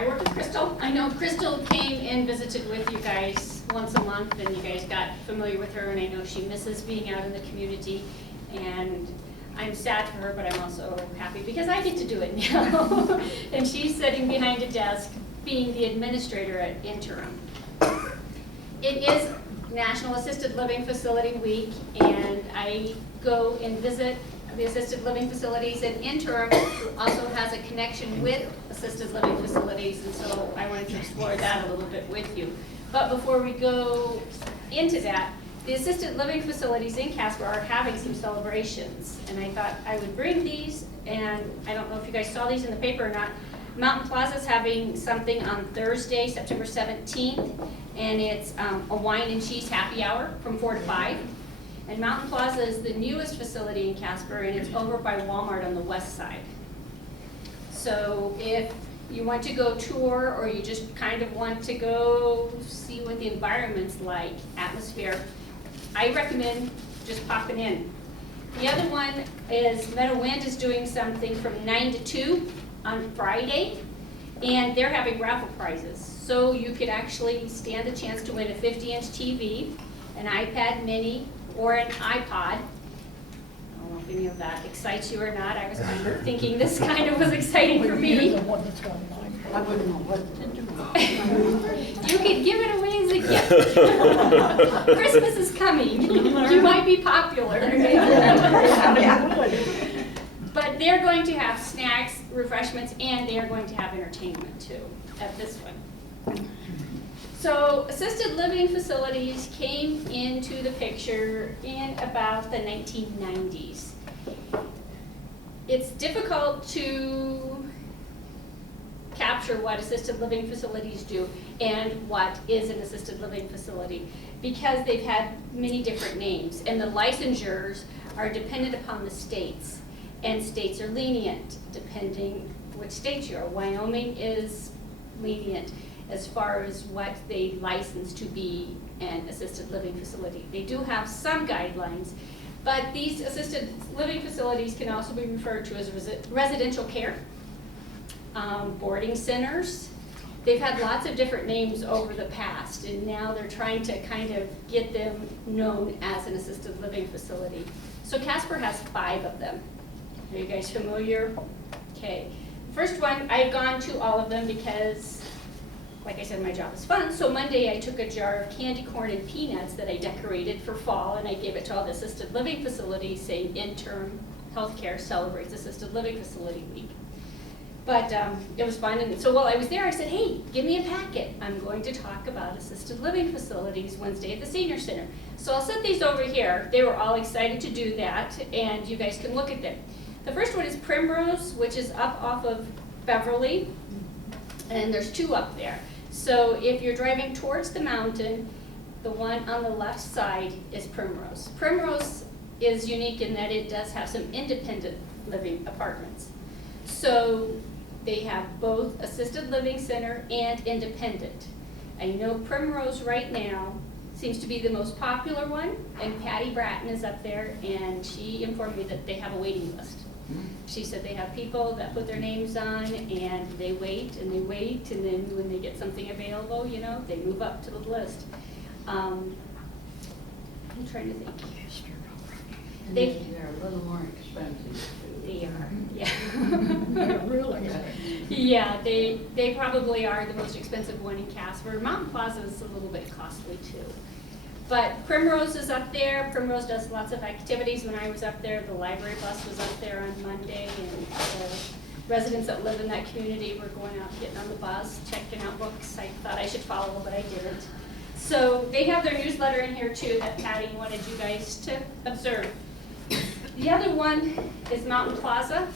I work with Crystal. I know Crystal came and visited with you guys once a month, and you guys got familiar with her, and I know she misses being out in the community, and I'm sad for her, but I'm also happy because I get to do it now. And she's sitting behind a desk being the administrator at Interim. It is National Assisted Living Facility Week, and I go and visit the assisted living facilities, and Interim also has a connection with assisted living facilities, and so I wanted to explore that a little bit with you. But before we go into that, the assisted living facilities in Casper are having some celebrations, and I thought I would bring these, and I don't know if you guys saw these in the paper or not. Mountain Plaza is having something on Thursday, September 17th, and it's a wine and cheese happy hour from 4 to 5. And Mountain Plaza is the newest facility in Casper, and it's over by Walmart on the west side. So if you want to go tour, or you just kind of want to go see what the environment's like, atmosphere, I recommend just popping in. The other one is Meadowwind is doing something from 9 to 2 on Friday, and they're having raffle prizes. So you could actually stand a chance to win a 50-inch TV, an iPad mini, or an iPod. I don't know if any of that excites you or not. I was kind of thinking this kind of was exciting for me. I wouldn't know what to do. You could give it away as a gift. Christmas is coming. You might be popular. But they're going to have snacks, refreshments, and they are going to have entertainment too at this one. So assisted living facilities came into the picture in about the 1990s. It's difficult to capture what assisted living facilities do and what is an assisted living facility, because they've had many different names, and the licensures are dependent upon the states, and states are lenient depending which state you're. Wyoming is lenient as far as what they license to be an assisted living facility. They do have some guidelines, but these assisted living facilities can also be referred to as residential care, boarding centers. They've had lots of different names over the past, and now they're trying to kind of get them known as an assisted living facility. So Casper has 5 of them. Are you guys familiar? Okay. First one, I've gone to all of them because, like I said, my job is fun. So Monday I took a jar of candy corn and peanuts that I decorated for fall, and I gave it to all the assisted living facilities, saying Interim Healthcare celebrates Assisted Living Facility Week. But it was fun, and so while I was there, I said, hey, give me a packet. I'm going to talk about assisted living facilities Wednesday at the Senior Center. So I'll set these over here. They were all excited to do that, and you guys can look at them. The first one is Primrose, which is up off of Beverly, and there's 2 up there. So if you're driving towards the mountain, the one on the left side is Primrose. Primrose is unique in that it does have some independent living apartments. So they have both assisted living center and independent. I know Primrose right now seems to be the most popular one, and Patty Bratton is up there, and she informed me that they have a waiting list. She said they have people that put their names on, and they wait, and then when they get something available, you know, they move up to the list. I'm trying to think. They're a little more expensive. They are, yeah. They're really good. Yeah, they probably are the most expensive one in Casper. Mountain Plaza is a little bit costly too. But Primrose is up there. Primrose does lots of activities. When I was up there, the library bus was up there on Monday, and the residents that live in that community were going out, getting on the bus, checking out books. I thought I should follow, but I didn't. So they have their newsletter in here too that Patty wanted you guys to observe. The other one is Mountain Plaza.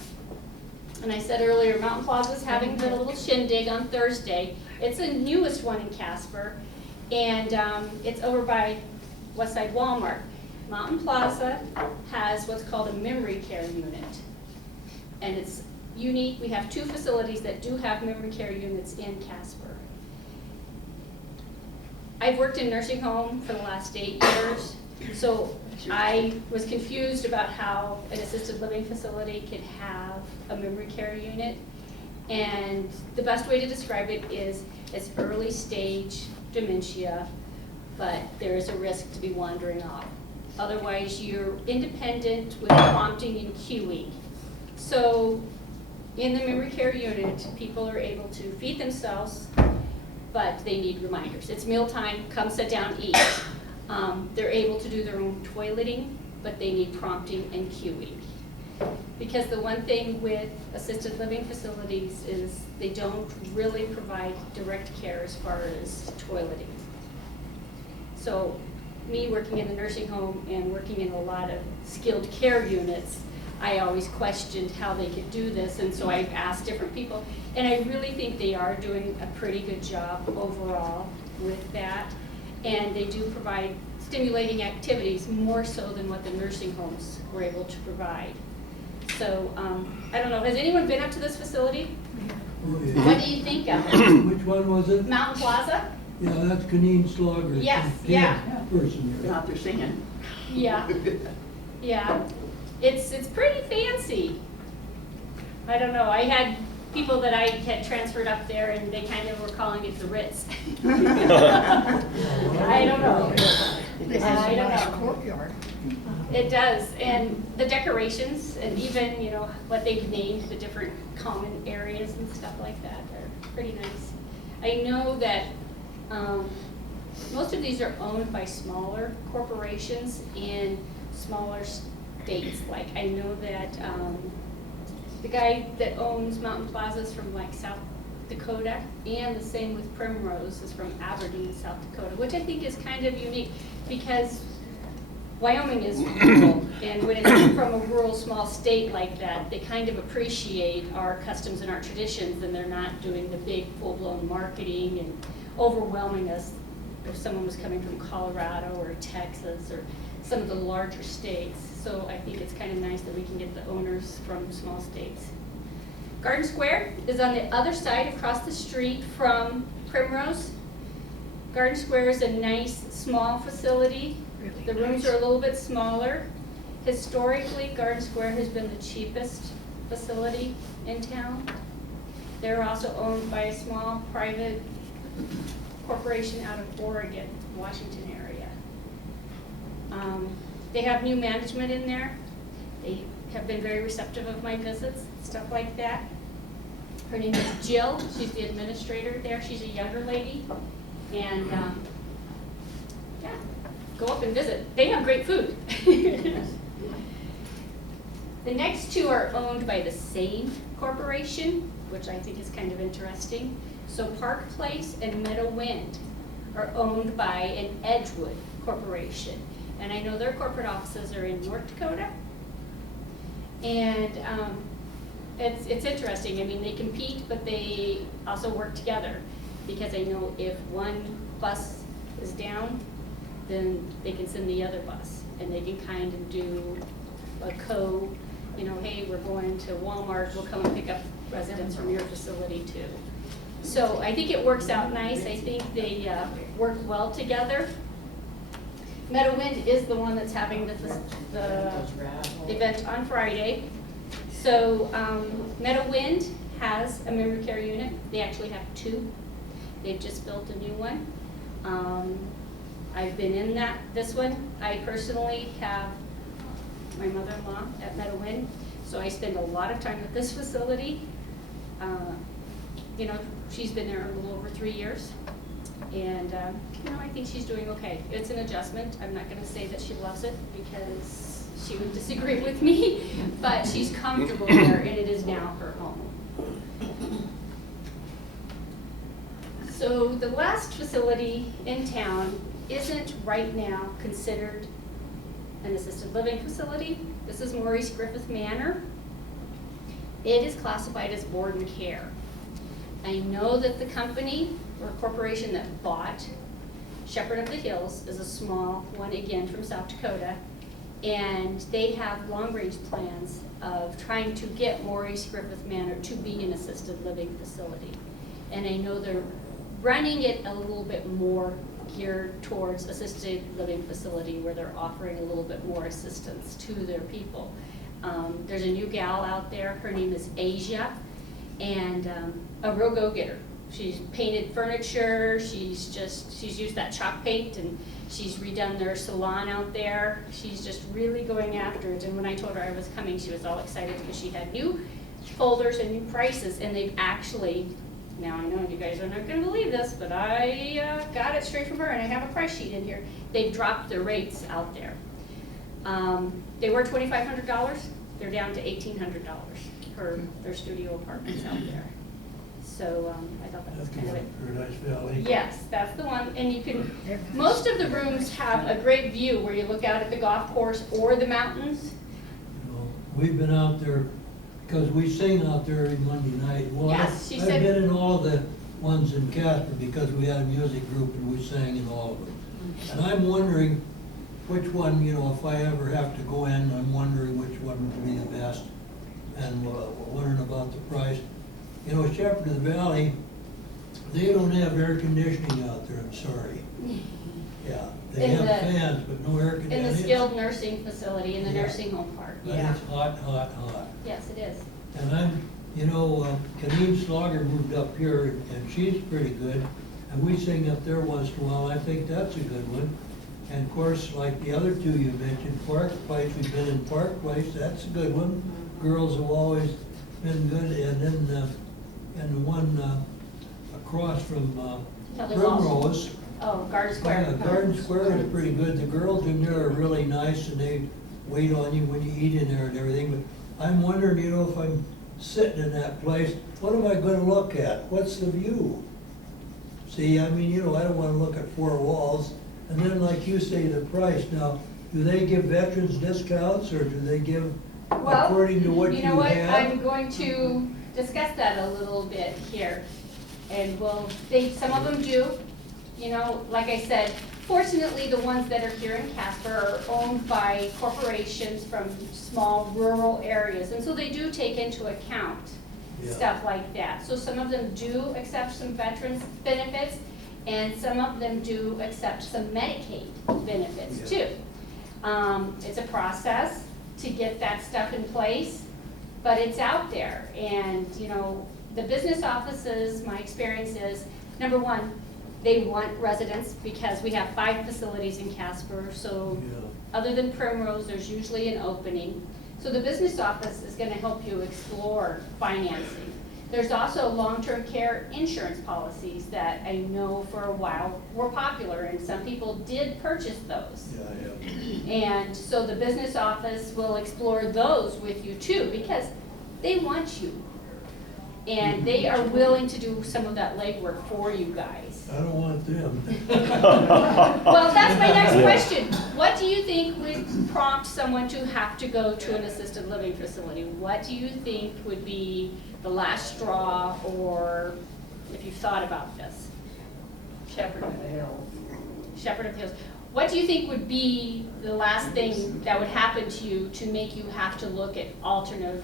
And I said earlier, Mountain Plaza is having the little shindig on Thursday. It's the newest one in Casper, and it's over by Westside Walmart. Mountain Plaza has what's called a memory care unit, and it's unique. We have 2 facilities that do have memory care units in Casper. I've worked in nursing home for the last 8 years, so I was confused about how an assisted living facility could have a memory care unit. And the best way to describe it is it's early stage dementia, but there is a risk to be wandering off. Otherwise, you're independent with prompting and cueing. So in the memory care unit, people are able to feed themselves, but they need reminders. It's mealtime, come sit down, eat. They're able to do their own toileting, but they need prompting and cueing. Because the one thing with assisted living facilities is they don't really provide direct care as far as toileting. So me working in the nursing home and working in a lot of skilled care units, I always questioned how they could do this, and so I've asked different people, and I really think they are doing a pretty good job overall with that, and they do provide stimulating activities more so than what the nursing homes were able to provide. So, I don't know, has anyone been up to this facility? Oh, yeah. What do you think of it? Which one was it? Mountain Plaza? Yeah, that's Caneen Slaughter. Yes, Camp yeah. Person here. Out there singing. Yeah, yeah. It's pretty fancy. I don't know, I had people that I had transferred up there and they kind of were calling it the Ritz. I don't know. It has I a don't nice know. courtyard. It does, and the decorations, and even, you know, what they've named the different common areas and stuff like that are pretty nice. I know that most of these are owned by smaller corporations in smaller states. Like, I know that the guy that owns Mountain Plaza is from like South Dakota, and the same with Primrose is from Aberdeen, South Dakota, which I think is kind of unique because Wyoming is rural, and when it's from a rural small state like that, they kind of appreciate our customs and our traditions, and they're not doing the big full-blown marketing and overwhelming us if someone was coming from Colorado or Texas or some of the larger states. So I think it's kind of nice that we can get the owners from small states. Garden Square is on the other side across the street from Primrose. Garden Square is a nice small facility. Really The rooms nice. are a little bit smaller. Historically, Garden Square has been the cheapest facility in town. They're also owned by a small private corporation out of Oregon, Washington area. They have new management in there. They have been very receptive of my visits, stuff like that. Her name is Jill. She's the administrator there. She's a younger lady. And yeah, go up and visit. They have great food. The next two are owned by the same corporation, which I think is kind of interesting. So Park Place and Meadow Wind are owned by an Edgewood corporation. And I know their corporate offices are in North Dakota. And it's interesting. I mean, they compete, but they also work together. Because I know if one bus is down, then they can send the other bus. And they can kind of do a you know, hey, we're going to Walmart, we'll come and pick up residents from your facility too. So I think it works out nice. I think they work well together. Meadow Wind is the one that's having the event on Friday. So Meadow Wind has a memory care unit. They actually have two. They've just built a new one. I've been in this one. I personally have my mother-in-law at Meadow Wind, so I spend a lot of time at this facility. You know, she's been there a little over 3 years, and you know, I think she's doing okay. It's an adjustment. I'm not going to say that she loves it because she would disagree with me, but she's comfortable there, and it is now her home. So the last facility in town isn't right now considered an assisted living facility. This is Maurice Griffith Manor. It is classified as board and care. I know that the company or corporation that bought Shepherd of the Hills is a small one, again, from South Dakota, and they have long-range plans of trying to get Maurice Griffith Manor to be an assisted living facility. And I know they're running it a little bit more geared towards assisted living facility where they're offering a little bit more assistance to their people. There's a new gal out there, her name is Asia, and a real go-getter. She's painted furniture, she's used that chalk paint, and she's redone their salon out there. She's just really going after it, and when I told her I was coming, she was all excited because she had new folders and new prices, and they've actually, now I know you guys are not gonna believe this, but I got it straight from her, and I have a price sheet in here. They've dropped their rates out there. They were $2,500, they're down to $1,800 for their studio apartments out there. So I thought that was kind of it. Paradise Valley. Yes, that's the one, and you can, most of the rooms have a great view where you look out at the golf course or the mountains. You know, we've been out there, because we sing out there every Monday night. Well, Yes, she I've said- been in all the ones in Casper because we had a music group and we sang in all of them. And I'm wondering which one, you know, if I ever have to go in, I'm wondering which one would be the best, and wondering about the price. You know, Shepherd of the Valley, they don't have air conditioning out there, I'm sorry. Yeah, they In have the- fans, but no air conditioning. In the skilled nursing facility, in the Yeah. nursing home part, But yeah. it's hot, hot, hot. Yes, it is. And I'm, you know, Caneen Slaughter moved up here, and she's pretty good, and we sing up there once in a while, I think that's a good one. And of course, like the other two you mentioned, Park Place, we've been in Park Place, that's a good one. Girls have always been good, and then, and the one across from Kelly Walsh. Primrose. Oh, Garden Square. Yeah, Garden Square is pretty good. The girls in there are really nice, and they wait on you when you eat in there and everything. But I'm wondering, you know, if I'm sitting in that place, what am I gonna look at? What's the view? See, I mean, you know, I don't wanna look at four walls. And then, like you say, the price. Now, do they give veterans discounts, or do they give Well, according to what you have? know what, I'm going to discuss that a little bit here. And some of them do, you know, like I said, fortunately, the ones that are here in Casper are owned by corporations from small rural areas, and so they do take into account Yeah. stuff like that. So some of them do accept some veterans benefits, and some of them do accept some Medicaid benefits Yeah. too. It's a process to get that stuff in place, but it's out there. And, you know, the business offices, my experience is, number one, they want residents because we have 5 facilities in Casper, so Yeah. other than Primrose, there's usually an opening. So the business office is gonna help you explore financing. There's also long-term care insurance policies that I know for a while were popular, and some people did purchase those. Yeah, yeah. And so the business office will explore those with you too, because they want you. And they are willing to do some of that legwork for you guys. I don't want them. Well, that's my next question. What do you think would prompt someone to have to go to an assisted living facility? What do you think would be the last straw, or if you've thought about this? Shepherd of the Hills. Shepherd of the Hills. What do you think would be the last thing that would happen to you to make you have to look at alternative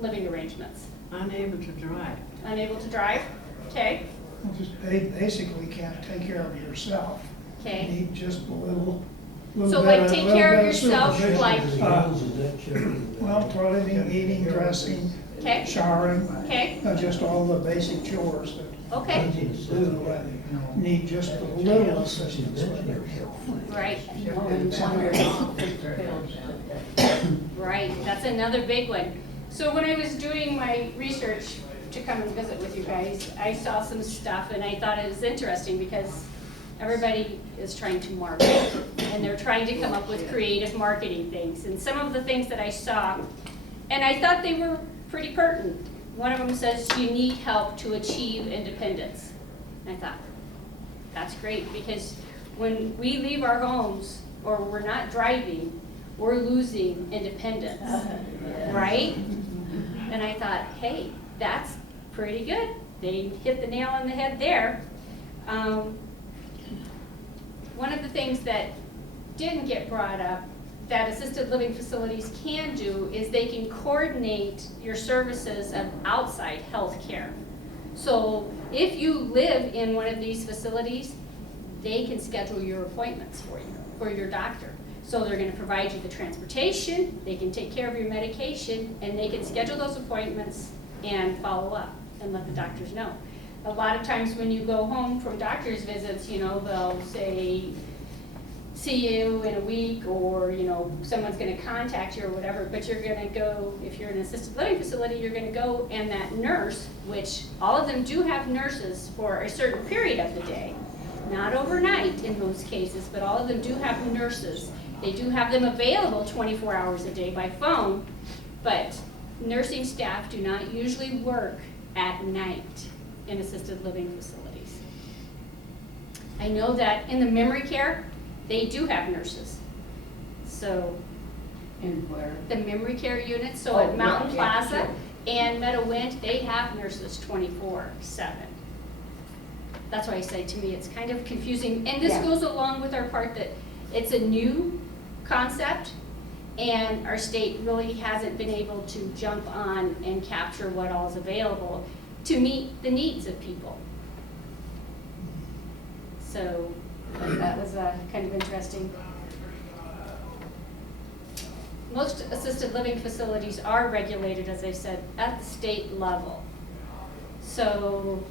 living arrangements? Unable to drive. Unable to drive? Okay, You just basically can't take care of yourself. You okay. need just a little So bit like of- take little care of bit yourself, supervision. like, Is that Shepherd of the Well, Valley? toileting, eating, dressing, okay, showering, okay, just all the basic chores that okay, you need to do. Need just a little assistance with it. right, And right, that's another big one. So when I was doing my research to come and visit with you guys, I saw some stuff and I thought it was interesting because everybody is trying to market and they're trying to come up with creative marketing things. And some of the things that I saw, and I thought they were pretty pertinent. One of them says you need help to achieve independence. And I thought, that's great, because when we leave our homes or we're not driving, we're losing independence, right? And I thought, hey, that's pretty good. They hit the nail on the head there. One of the things that didn't get brought up that assisted living facilities can do is they can coordinate your services of outside health care. So if you live in one of these facilities, they can schedule your appointments for you, for your doctor. So they're gonna provide you the transportation, they can take care of your medication, and they can schedule those appointments and follow up and let the doctors know. A lot of times when you go home from doctor's visits, you know, they'll say, see you in a week, or, you know, someone's gonna contact you or whatever, but you're gonna go, if you're in an assisted living facility, you're gonna go, and that nurse, which all of them do have nurses for a certain period of the day, not overnight in most cases, but all of them do have nurses. They do have them available 24 hours a day by phone, but nursing staff do not usually work at night in assisted living facilities. I know that in the memory care, they do have nurses. So, And where? the memory care units, so Oh, at Mountain yeah, Plaza sure. and Meadowwind, they have nurses 24/7. That's why I say, to me, it's kind of confusing. And this Yeah. goes along with our part that it's a new concept, and our state really hasn't been able to jump on and capture what all is available to meet the needs of people. So that was kind of interesting. Most assisted living facilities are regulated, as I said, at the state level. So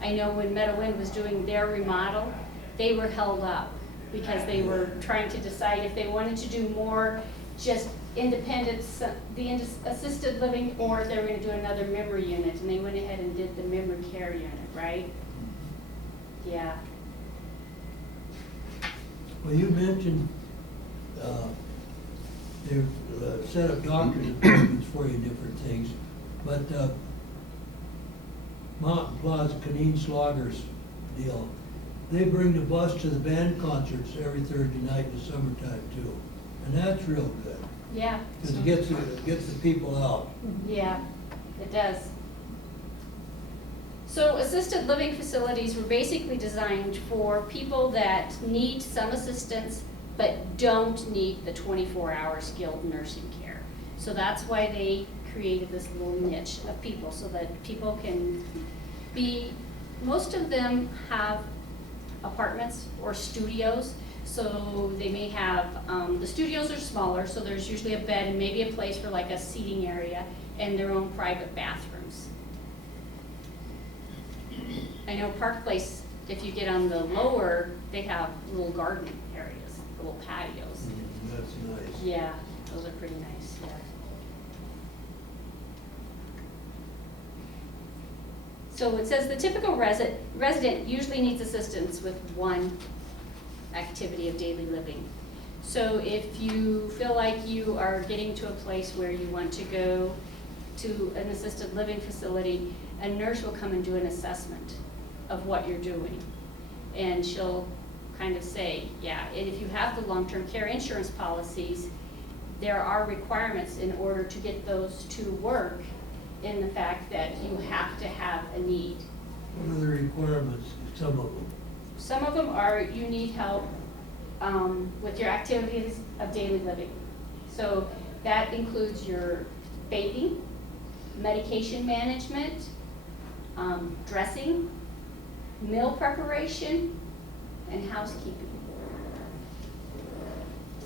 I know when Meadowwind was doing their remodel, they were held up because they were trying to decide if they wanted to do more just independent, the assisted living, or if they were going to do another memory unit, and they went ahead and did the memory care unit, right? Yeah. Well, you mentioned, they've set up doctor's appointments for you, different things, but, Mountain Plaza, Caneen Slaughter's deal, they bring the bus to the band concerts every Thursday night in the summertime too, and that's real good, Yeah. because it gets the people out. Yeah, it does. So assisted living facilities were basically designed for people that need some assistance but don't need the 24-hour skilled nursing care. So that's why they created this little niche of people, so that people can be, most of them have apartments or studios. So they may have, the studios are smaller, so there's usually a bed and maybe a place for like a seating area and their own private bathrooms. I know Park Place, if you get on the lower, they have little garden areas, little patios. That's nice. Yeah, those are pretty nice, yeah. So it says the typical resident usually needs assistance with one activity of daily living. So if you feel like you are getting to a place where you want to go to an assisted living facility, a nurse will come and do an assessment of what you're doing. And she'll kind of say, yeah, and if you have the long-term care insurance policies, there are requirements in order to get those to work, in the fact that you have to have a need. What are the requirements, some of them? Some of them are you need help with your activities of daily living. So that includes your bathing, medication management, dressing, meal preparation, and housekeeping.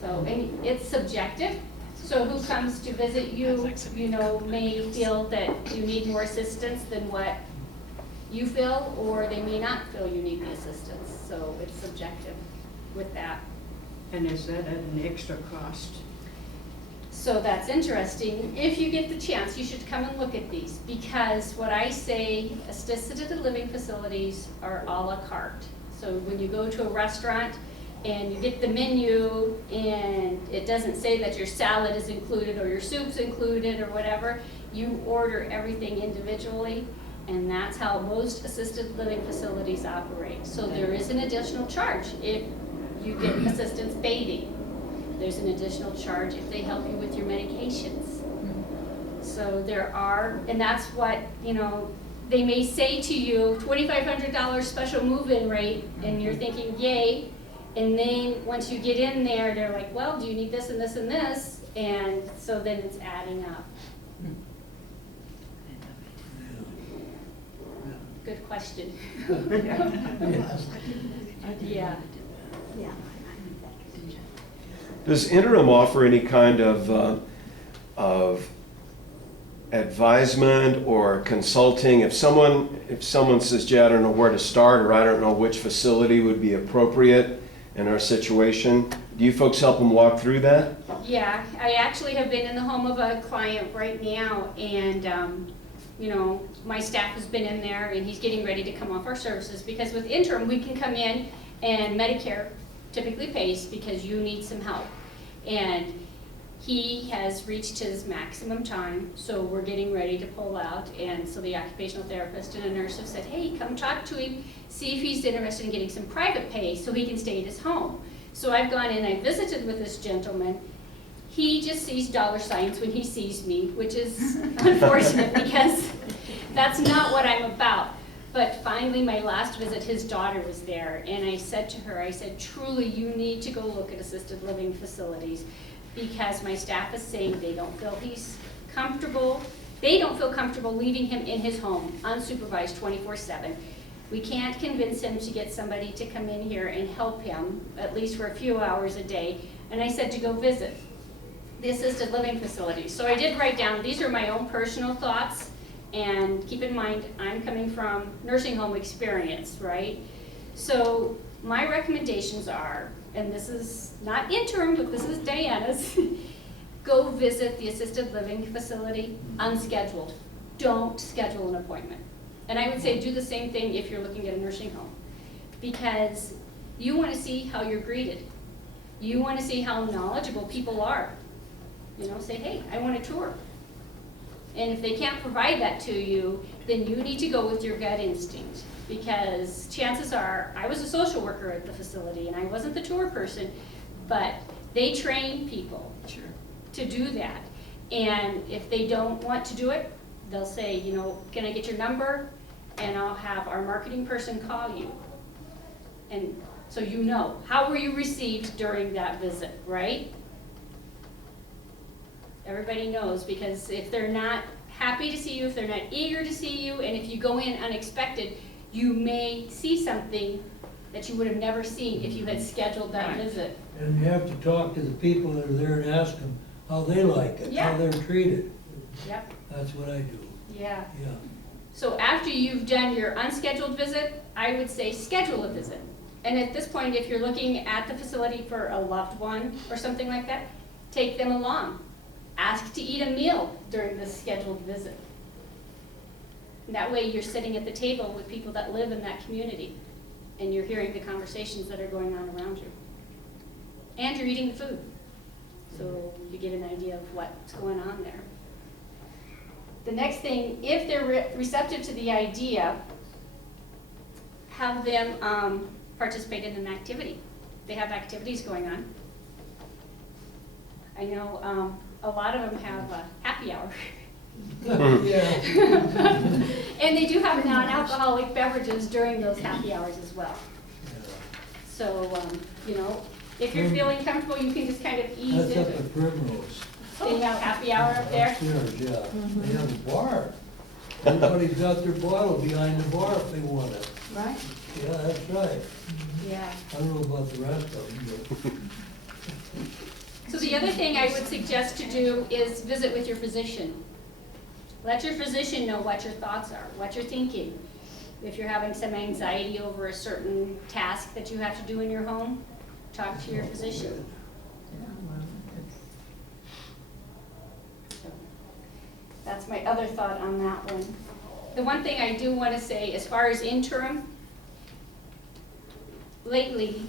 So, and it's subjective. So who comes to visit you, you know, may feel that you need more assistance than what you feel, or they may not feel you need the assistance. So it's subjective with that. And is that at an extra cost? So that's interesting. If you get the chance, you should come and look at these, because what I say, assisted living facilities are a la carte. So when you go to a restaurant and you get the menu and it doesn't say that your salad is included or your soup's included or whatever, you order everything individually, and that's how most assisted living facilities operate. So there is an additional charge if you get assistance bathing. There's an additional charge if they help you with your medications. So there are, and that's what, you know, they may say to you, $2,500 special move-in rate, and you're thinking, yay. And then once you get in there, they're like, well, do you need this and this and this? And so then it's adding up. Good question. Yeah. Does Interim offer any kind of advisement or consulting? If someone says, "Gee, I don't know where to start," or "I don't know which facility would be appropriate in our situation," do you folks help them walk through that? Yeah, I actually have been in the home of a client right now, and, you know, my staff has been in there, and he's getting ready to come off our services, because with Interim, we can come in, and Medicare typically pays because you need some help. And he has reached his maximum time, so we're getting ready to pull out, and so the occupational therapist and a nurse have said, hey, come talk to him, see if he's interested in getting some private pay so he can stay at his home. So I've gone in, I visited with this gentleman. He just sees dollar signs when he sees me, which is unfortunate because that's not what I'm about. But finally, my last visit, his daughter was there, and I said to her, I said, truly, you need to go look at assisted living facilities, because my staff is saying they don't feel he's comfortable. They don't feel comfortable leaving him in his home, unsupervised 24/7. We can't convince him to get somebody to come in here and help him, at least for a few hours a day. And I said to go visit the assisted living facility. So I did write down, these are my own personal thoughts, and keep in mind, I'm coming from nursing home experience, right? So my recommendations are, and this is not Interim, but this is Diana's, go visit the assisted living facility unscheduled. Don't schedule an appointment. And I would say do the same thing if you're looking at a nursing home, because you want to see how you're greeted. You want to see how knowledgeable people are. You know, say, hey, I want a tour. And if they can't provide that to you, then you need to go with your gut instinct, because chances are, I was a social worker at the facility and I wasn't the tour person, but they train people to do that. And if they don't want to do it, they'll say, you know, can I get your number? And I'll have our marketing person call you. And so you know, how were you received during that visit, right? Everybody knows, because if they're not happy to see you, if they're not eager to see you, and if you go in unexpected, you may see something that you would have never seen if you had scheduled that visit. And you have to talk to the people that are there and ask them how they like it, Yeah. how they're treated. Yep. That's what I do, Yeah. yeah. So after you've done your unscheduled visit, I would say schedule a visit. And at this point, if you're looking at the facility for a loved one or something like that, take them along. Ask to eat a meal during this scheduled visit. And that way you're sitting at the table with people that live in that community, and you're hearing the conversations that are going on around you. And you're eating the food, so you get an idea of what's going on there. The next thing, if they're receptive to the idea, have them participate in an activity. They have activities going on. I know a lot of them have a happy hour. Yeah. And they do have non-alcoholic beverages during those happy hours as well. So, you know, if you're feeling comfortable, you can just kind of ease That's into up it. at Primrose. They have happy hour up there. Upstairs, yeah. They have a bar. Everybody's got their bottle behind the bar if they want it. Right? Yeah, that's right. Yeah. I don't know about the rest of them, but. So the other thing I would suggest to do is visit with your physician. Let your physician know what your thoughts are, what you're thinking. If you're having some anxiety over a certain task that you have to do in your home, talk to your physician. So, that's my other thought on that one. The one thing I do want to say, as far as Interim, lately,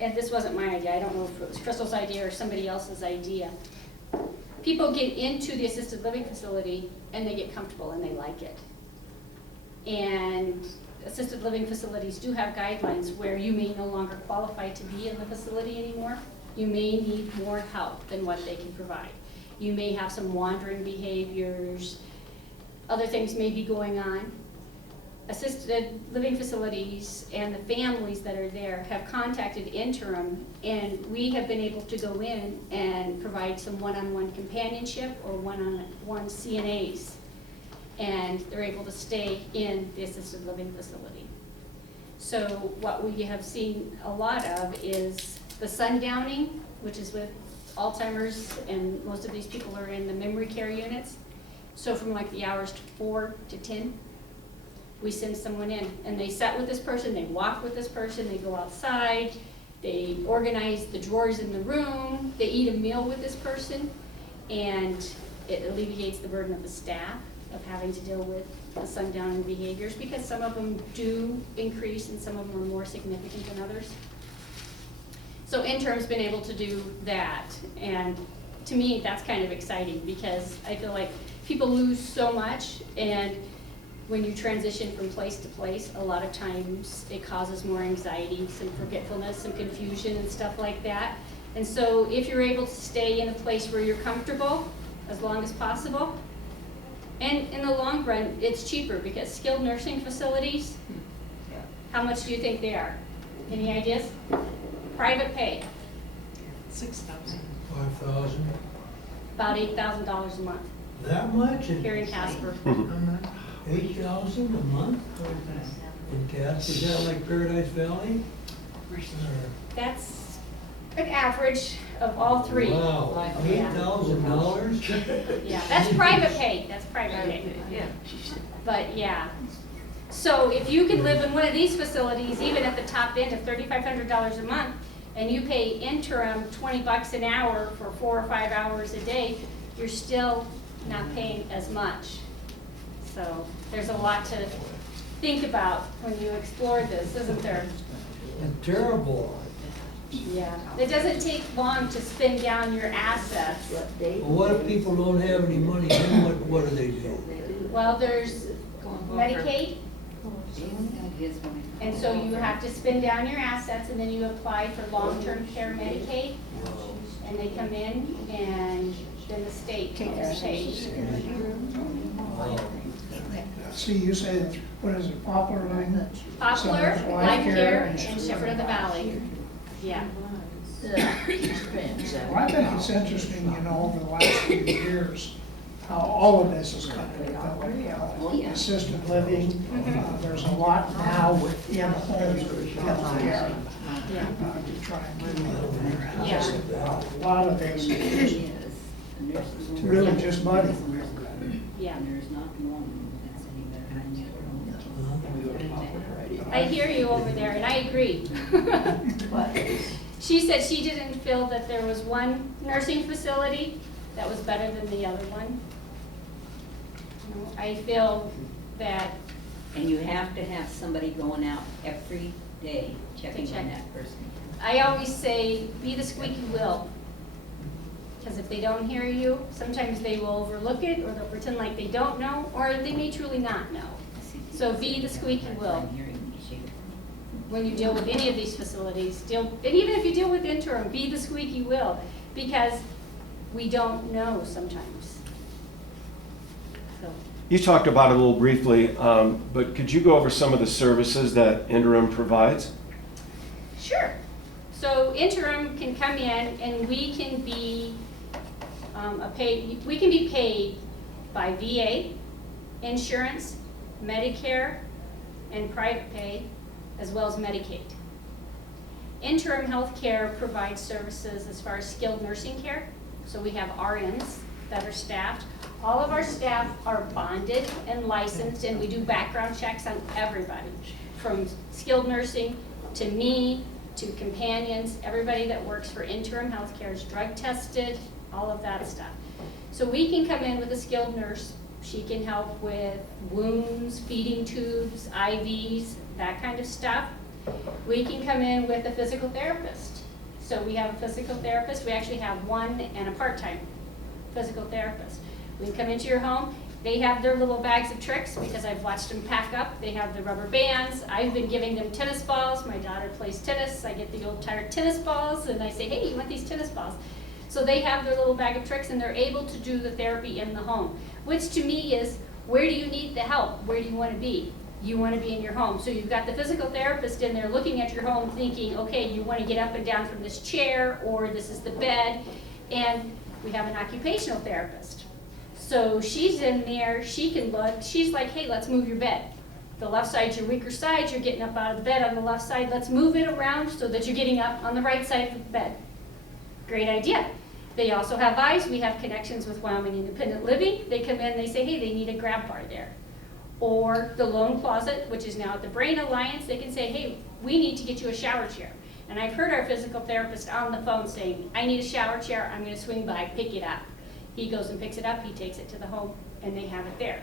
and this wasn't my idea, I don't know if it was Crystal's idea or somebody else's idea, people get into the assisted living facility and they get comfortable and they like it. And assisted living facilities do have guidelines where you may no longer qualify to be in the facility anymore. You may need more help than what they can provide. You may have some wandering behaviors, other things may be going on. Assisted living facilities and the families that are there have contacted Interim, and we have been able to go in and provide some one-on-one companionship or one-on-one CNAs, and they're able to stay in the assisted living facility. So what we have seen a lot of is the sundowning, which is with Alzheimer's, and most of these people are in the memory care units. So from like the hours 4 to 10, we send someone in, and they sit with this person, they walk with this person, they go outside, they organize the drawers in the room, they eat a meal with this person, and it alleviates the burden of the staff of having to deal with the sundowning behaviors, because some of them do increase and some of them are more significant than others. So Interim's been able to do that, and to me, that's kind of exciting, because I feel like people lose so much, and when you transition from place to place, a lot of times it causes more anxiety, some forgetfulness, some confusion and stuff like that. And so if you're able to stay in a place where you're comfortable as long as possible, and in the long run, it's cheaper, because skilled nursing facilities, how much do you think they are? Any ideas? Private pay, 6,000. 5,000? about $8,000 a month That much? here in Casper. 8,000 a month in Casper? Is that like Paradise Valley? Or- That's an average of all three. Wow, $8,000? Yeah, that's private pay, that's private pay. Yeah. But yeah, so if you can live in one of these facilities, even at the top end of $3,500 a month, and you pay Interim $20 an hour for 4 or 5 hours a day, you're still not paying as much. So there's a lot to think about when you explore this, isn't there? And terrible. Yeah, it doesn't take long to spin down your assets. Well, what if people don't have any money, then what do they do? Well, there's Medicaid, and so you have to spin down your assets, and then you apply for long-term care Medicaid, and they come in, and then the state pays. Wow. See, you said, what is it, Poplar Line? Poplar, Life Life Care, Care, and and Shepherd of the Valley. Yeah. Well, I think it's interesting, you know, over the last few years, how all of this is kind of developing. Assisted living, there's a lot now within home health care. Yeah. To try and keep people in their house. Yeah. A lot of this is really just money. Yeah. I hear you over there, and I agree. She said she didn't feel that there was one nursing facility that was better than the other one. You know, I feel that, And you have to have somebody going out every day checking on that person. I always say, be the squeaky wheel. Because if they don't hear you, sometimes they will overlook it, or they'll pretend like they don't know, or they may truly not know. So be the squeaky wheel. When you deal with any of these facilities, and even if you deal with Interim, be the squeaky wheel, because we don't know sometimes. So, You talked about it a little briefly, but could you go over some of the services that Interim provides? sure. So Interim can come in, and we can be paid by VA, insurance, Medicare, and private pay, as well as Medicaid. Interim Healthcare provides services as far as skilled nursing care. So we have RNs that are staffed. All of our staff are bonded and licensed, and we do background checks on everybody, from skilled nursing to me, to companions. Everybody that works for Interim Healthcare is drug tested, all of that stuff. So we can come in with a skilled nurse. She can help with wounds, feeding tubes, IVs, that kind of stuff. We can come in with a physical therapist. So we have a physical therapist. We actually have one and a part-time physical therapist. We can come into your home. They have their little bags of tricks, because I've watched them pack up. They have the rubber bands. I've been giving them tennis balls. My daughter plays tennis. I get the old tired tennis balls, and I say, hey, you want these tennis balls? So they have their little bag of tricks, and they're able to do the therapy in the home, which to me is, where do you need the help? Where do you want to be? You want to be in your home. So you've got the physical therapist in there looking at your home thinking, okay, you want to get up and down from this chair, or this is the bed. And we have an occupational therapist. So she's in there, she can look, she's like, hey, let's move your bed. The left side's your weaker side, you're getting up out of the bed on the left side, let's move it around so that you're getting up on the right side of the bed. Great idea. They also have eyes. We have connections with Wyoming Independent Living. They come in, they say, hey, they need a grab bar there. Or the Lone Closet, which is now at the Brain Alliance, they can say, hey, we need to get you a shower chair. And I've heard our physical therapist on the phone saying, I need a shower chair, I'm gonna swing by, pick it up. He goes and picks it up, he takes it to the home, and they have it there.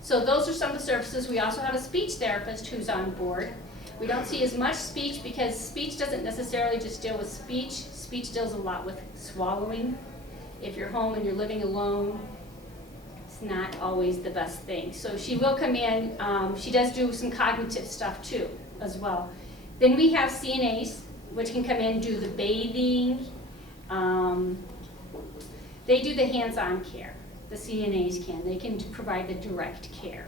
So those are some of the services. We also have a speech therapist who's on board. We don't see as much speech because speech doesn't necessarily just deal with speech. Speech deals a lot with swallowing. If you're home and you're living alone, it's not always the best thing. So she will come in, she does do some cognitive stuff too, as well. Then we have CNAs, which can come in, do the bathing. They do the hands-on care. The CNAs can. They can provide the direct care.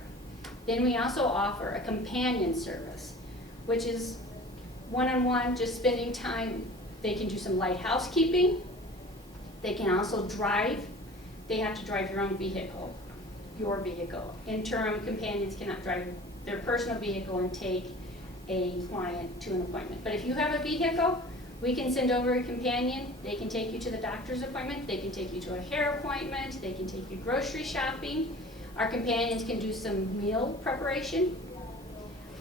Then we also offer a companion service, which is one-on-one, just spending time. They can do some light housekeeping. They can also drive. They have to drive your own vehicle, your vehicle. Interim companions cannot drive their personal vehicle and take a client to an appointment. But if you have a vehicle, we can send over a companion. They can take you to the doctor's appointment. They can take you to a hair appointment. They can take you grocery shopping. Our companions can do some meal preparation,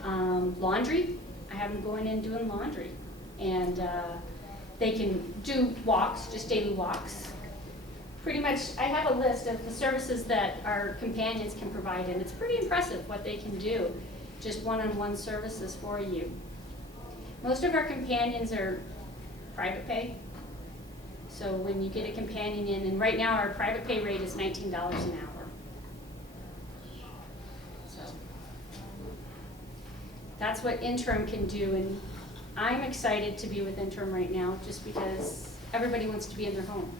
laundry. I have them going in doing laundry. And they can do walks, just daily walks. Pretty much, I have a list of the services that our companions can provide, and it's pretty impressive what they can do. Just one-on-one services for you. Most of our companions are private pay. So when you get a companion in, and right now our private pay rate is $19 an hour. So that's what Interim can do, and I'm excited to be with Interim right now just because everybody wants to be in their home.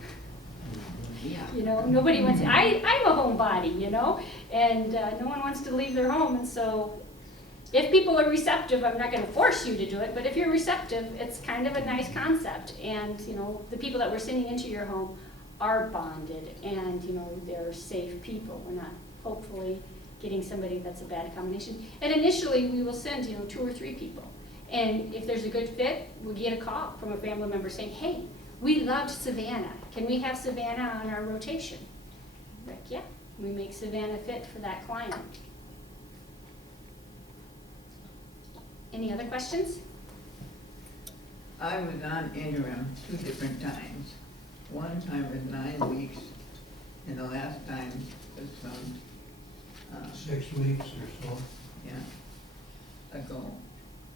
Yeah. You know, nobody wants, I'm a homebody, you know, and no one wants to leave their home, and so if people are receptive, I'm not gonna force you to do it, but if you're receptive, it's kind of a nice concept, and, you know, the people that we're sending into your home are bonded, and, you know, they're safe people. We're not, hopefully, getting somebody that's a bad combination. And initially, we will send, you know, 2 or 3 people, and if there's a good fit, we'll get a call from a family member saying, hey, we loved Savannah. Can we have Savannah on our rotation? Like, yeah, we make Savannah fit for that client. Any other questions? I was on Interim 2 different times. One time was 9 weeks, and the last time was some, 6 weeks or so. yeah, ago.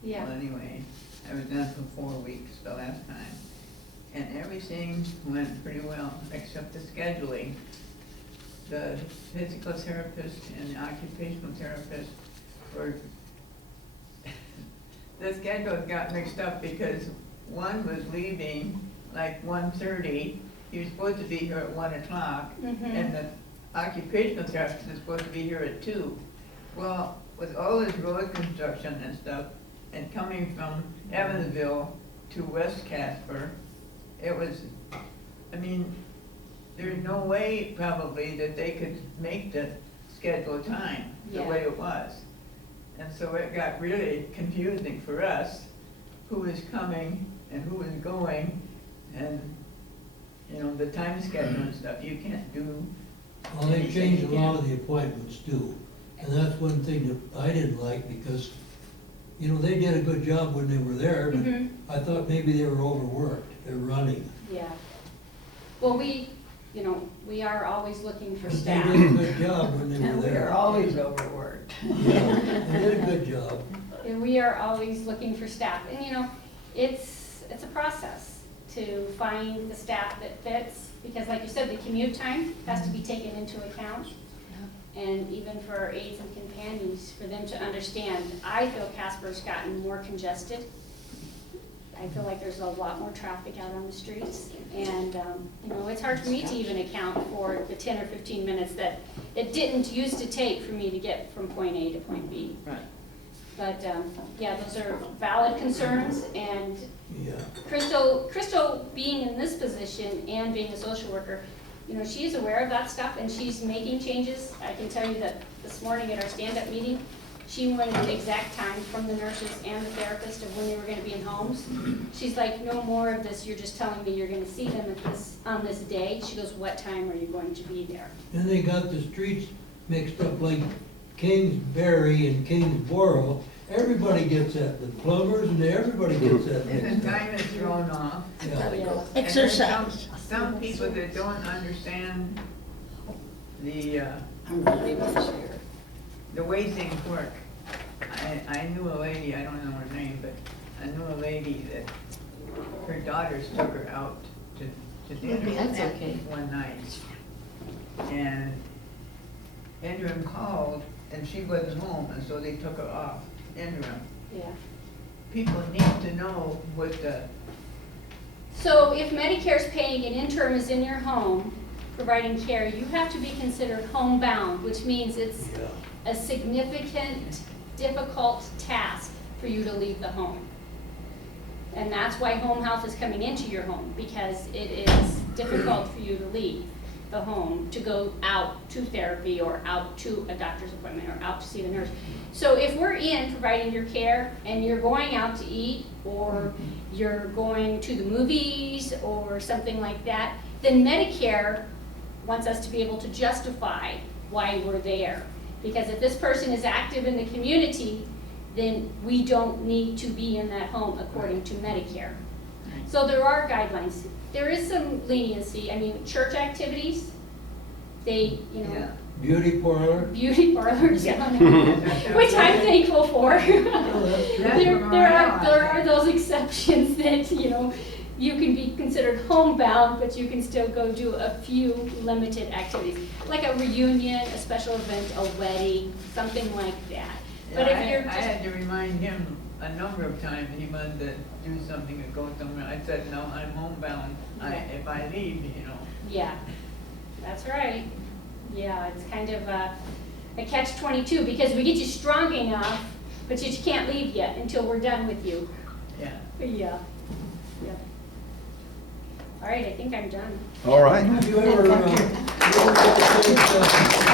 Yeah. Well, anyway, I was on for 4 weeks the last time, and everything went pretty well, except the scheduling. The physical therapist and the occupational therapist were, the schedules got mixed up because one was leaving like 1:30. He was supposed to be here at 1 o'clock, and the occupational therapist is supposed to be here at 2. Well, with all this road construction and stuff, and coming from Evansville to West Casper, it was, I mean, there's no way probably that they could make the scheduled time the way it was. And so it got really confusing for us, who was coming and who was going, and, you know, the time schedule and stuff, you can't do. Well, they changed a lot of the appointments too, and that's one thing that I didn't like because, you know, they did a good job when they were there, but I thought maybe they were overworked, they're running. Yeah. Well, you know, we are always looking for But staff. they did a good job when they were And we there. are always overworked. Yeah, they did a good job. And we are always looking for staff. And, you know, it's a process to find the staff that fits, because like you said, the commute time has to be taken into account. And even for our aides and companions, for them to understand, I feel Casper's gotten more congested. I feel like there's a lot more traffic out on the streets, and you know, it's hard for me to even account for the 10 or 15 minutes that it didn't used to take for me to get from point A to point B. Right. But yeah, those are valid concerns, and Yeah. Crystal being in this position and being a social worker, you know, she's aware of that stuff and she's making changes. I can tell you that this morning at our stand-up meeting, She wanted the exact time from the nurses and the therapist of when they were gonna be in homes. She's like, no more of this, you're just telling me you're gonna see them on this day. She goes, what time are you going to be there? And they got the streets mixed up like Kingsbury and Kingsborough. Everybody gets that, the plumbers and everybody gets that And mixed the up. time is thrown off. Yeah. Yeah. And there's some people that don't understand the way things work. I knew a lady, I don't know her name, but I knew a lady that her daughters took her out to dinner That's okay. one night. And Interim called and she wasn't home, and so they took her off. Interim. Yeah. People need to know what the, So if Medicare's paying and Interim is in your home providing care, you have to be considered homebound, which means it's a significant, difficult task for you to leave the home. And that's why home health is coming into your home, because it is difficult for you to leave the home to go out to therapy or out to a doctor's appointment or out to see the nurse. So if we're in providing your care and you're going out to eat or you're going to the movies or something like that, then Medicare wants us to be able to justify why we're there. Because if this person is active in the community, then we don't need to be in that home according to Medicare. So there are guidelines. There is some leniency. I mean, church activities, they, you know, yeah. Beauty parlor. beauty parlors, which I'm thankful for. There are those exceptions that, you know, you can be considered homebound, but you can still go do a few limited activities, like a reunion, a special event, a wedding, something like that. But Yeah, if you're I just, had to remind him a number of times he wanted to do something or go somewhere. I said, no, I'm homebound. If I leave, you know. yeah, that's right. Yeah, it's kind of a catch-22, because we get you strong enough, but you can't leave yet until we're done with you. Yeah. Yeah, yeah. All right, I think I'm done. All right. Have you ever, you ever get the same,